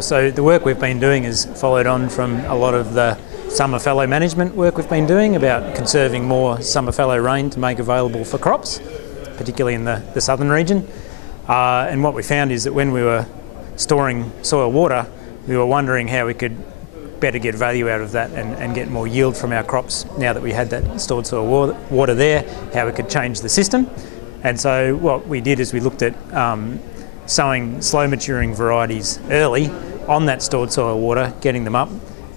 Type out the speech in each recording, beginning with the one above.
So the work we've been doing is followed on from a lot of the summer fallow management work we've been doing about conserving more summer fallow rain to make available for crops, particularly in the southern region. And what we found is that when we were storing soil water, we were wondering how we could better get value out of that and get more yield from our crops now that we had that stored soil water there, how we could change the system. And so what we did is we looked at sowing slow maturing varieties early on that stored soil water, getting them up,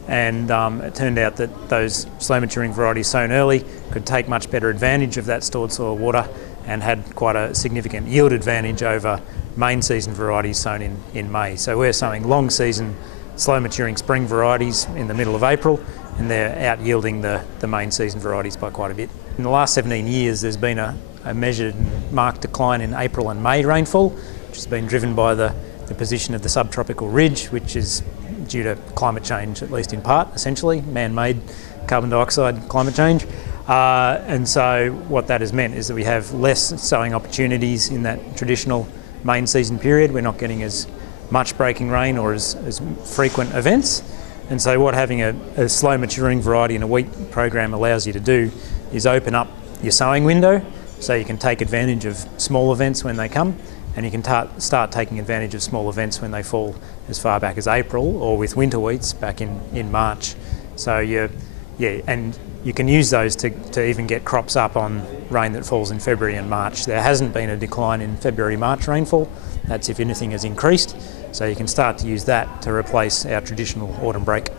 and it turned out that those slow maturing varieties sown early could take much better advantage of that stored soil water and had quite a significant yield advantage over main season varieties sown in May. So we're sowing long season slow maturing spring varieties in the middle of April, and they're out yielding the main season varieties by quite a bit. In the last 17 years there's been a measured and marked decline in April and May rainfall, which has been driven by the position of the subtropical ridge, which is due to climate change, at least in part, essentially, man-made carbon dioxide climate change. And so what that has meant is that we have less sowing opportunities in that traditional main season period. We're not getting as much breaking rain or as frequent events. And so what having a slow maturing variety in a wheat program allows you to do is open up your sowing window so you can take advantage of small events when they come, and you can start taking advantage of small events when they fall as far back as April, or with winter wheats back in March. So and you can use those to even get crops up on rain that falls in February and March. There hasn't been a decline in February-March rainfall. That's, if anything, has increased. So you can start to use that to replace our traditional autumn break.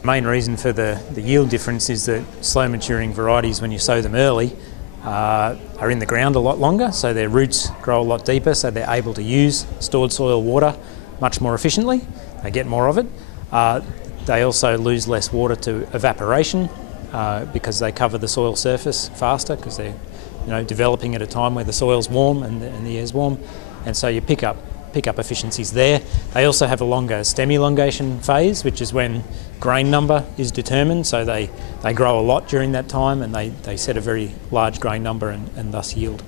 The main reason for the yield difference is that slow maturing varieties, when you sow them early, are in the ground a lot longer, so their roots grow a lot deeper, so they're able to use stored soil water much more efficiently. They get more of it. They also lose less water to evaporation because they cover the soil surface faster, because they're developing at a time where the soil's warm and the air's warm, and so you pick up efficiencies there. They also have a longer stem elongation phase, which is when grain number is determined, so they grow a lot during that time, and they set a very large grain number and thus yield.